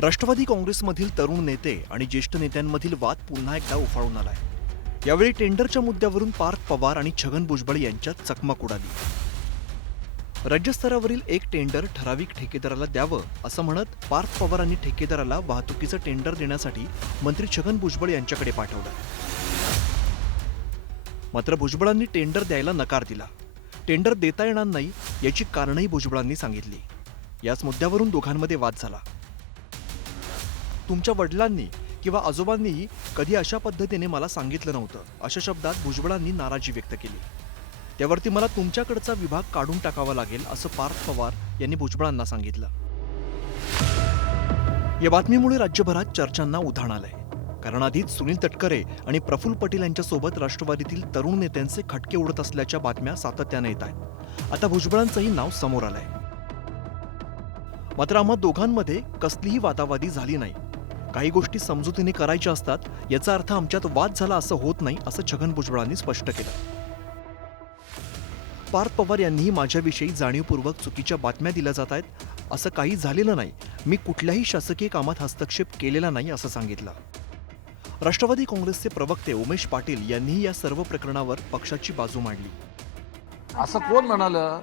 राष्ट्रवादी काँग्रेसमधील तरुण नेते आणि ज्येष्ठ नेत्यांमधील वाद पुन्हा एकदा उफाळून आलाय। यावेळी टेंडरच्या मुद्द्यावरून पार्थ पवार आणि छगन भुजबळ यांच्यात चकमक उडाली। राज्यस्तरावरील एक टेंडर ठराविक ठेकेदाराला द्यावं असं म्हणत पार्थ पवारांनी ठेकेदाराला वाहतुकीचं टेंडर देण्यासाठी मंत्री छगन भुजबळ यांच्याकडे पाठवलं। मात्र भुजबळांनी टेंडर द्यायला नकार दिला। टेंडर देता येणार नाही याची कारणंही भुजबळांनी सांगितली। याच मुद्द्यावरून दोघांमध्ये वाद झाला। तुमच्या वडिलांनी किंवा आजोबांनीही कधी अशा पद्धतीने मला सांगितलं नव्हतं, अशा शब्दात भुजबळांनी नाराजी व्यक्त केली। त्यावरती मला तुमच्याकडचा विभाग काढून टाकावा लागेल असं पार्थ पवार यांनी भुजबळांना सांगितलं। या बातमीमुळे राज्यभरात चर्चांना उधाण आलंय, कारण आधीच सुनील तटकरे आणि प्रफुल्ल पटेल यांच्यासोबत राष्ट्रवादीतील तरुण नेत्यांचे खटके उडत असल्याच्या बातम्या सातत्याने येत आहेत। आता भुजबळांचंही नाव समोर आलंय। मात्र आम्हा दोघांमध्ये कसलीही वादावादी झाली नाही। काही गोष्टी समजुतीने करायच्या असतात, याचा अर्थ आमच्यात वाद झाला असं होत नाही, असं छगन भुजबळांनी स्पष्ट केलं। पार्थ पवार यांनीही माझ्याविषयी जाणीवपूर्वक चुकीच्या बातम्या दिल्या जात आहेत, असं काही झालेलं नाही। मी कुठल्याही शासकीय कामात हस्तक्षेप केलेला नाही असं सांगितलं। राष्ट्रवादी काँग्रेसचे प्रवक्ते उमेश पाटील यांनीही या सर्व प्रकरणावर पक्षाची बाजू मांडली। असं कोण म्हणालं?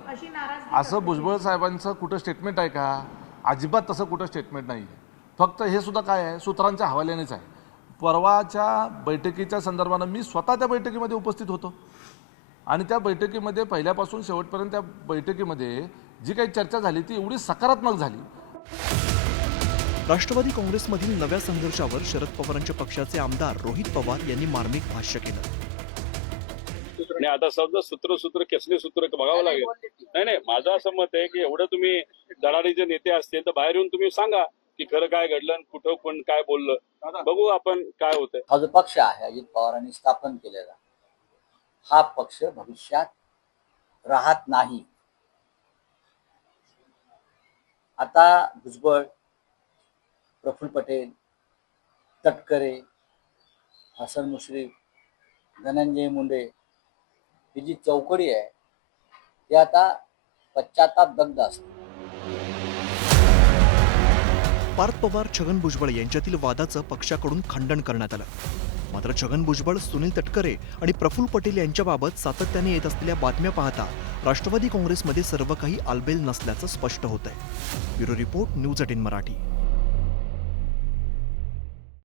असं भुजबळ साहेबांचं कुठं स्टेटमेंट आहे का? अजिबात तसं कुठं स्टेटमेंट नाही। फक्त हे सुद्धा काय आहे, सूत्रांच्या हवाल्यानेच आहे। परवाच्या बैठकीच्या संदर्भानं मी स्वतः त्या बैठकीमध्ये उपस्थित होतो आणि त्या बैठकीमध्ये पहिल्यापासून शेवटपर्यंत त्या बैठकीमध्ये जी काही चर्चा झाली ती एवढी सकारात्मक झाली। राष्ट्रवादी काँग्रेसमधील नव्या संघर्षावर शरद पवारांच्या पक्षाचे आमदार रोहित पवार यांनी मार्मिक भाष्य केलं। आणि आता समजा सूत्र कसले सूत्र बघावं लागेल। नाही, माझं असं मत आहे की एवढं तुम्ही धडाडीचे नेते असतील तर बाहेर येऊन तुम्ही सांगा की खरं काय घडलं आणि कुठं कोण काय बोललं, बघू आपण काय होतंय। हा जो पक्ष आहे अजित पवारांनी स्थापन केलेला, हा पक्ष भविष्यात राहत नाही। आता भुजबळ, प्रफुल्ल पटेल, तटकरे, हसन मुश्रीफ, धनंजय मुंडे ही जी चौकडी आहे ती आता पश्चाताप दग्ध असते। पार्थ पवार छगन भुजबळ यांच्यातील वादाचं पक्षाकडून खंडन करण्यात आलं। मात्र छगन भुजबळ, सुनील तटकरे आणि प्रफुल्ल पटेल यांच्याबाबत सातत्याने येत असलेल्या बातम्या पाहता राष्ट्रवादी काँग्रेसमध्ये सर्व काही आलबेल नसल्याचं स्पष्ट होतंय। Bureau report, news 18 Marathi.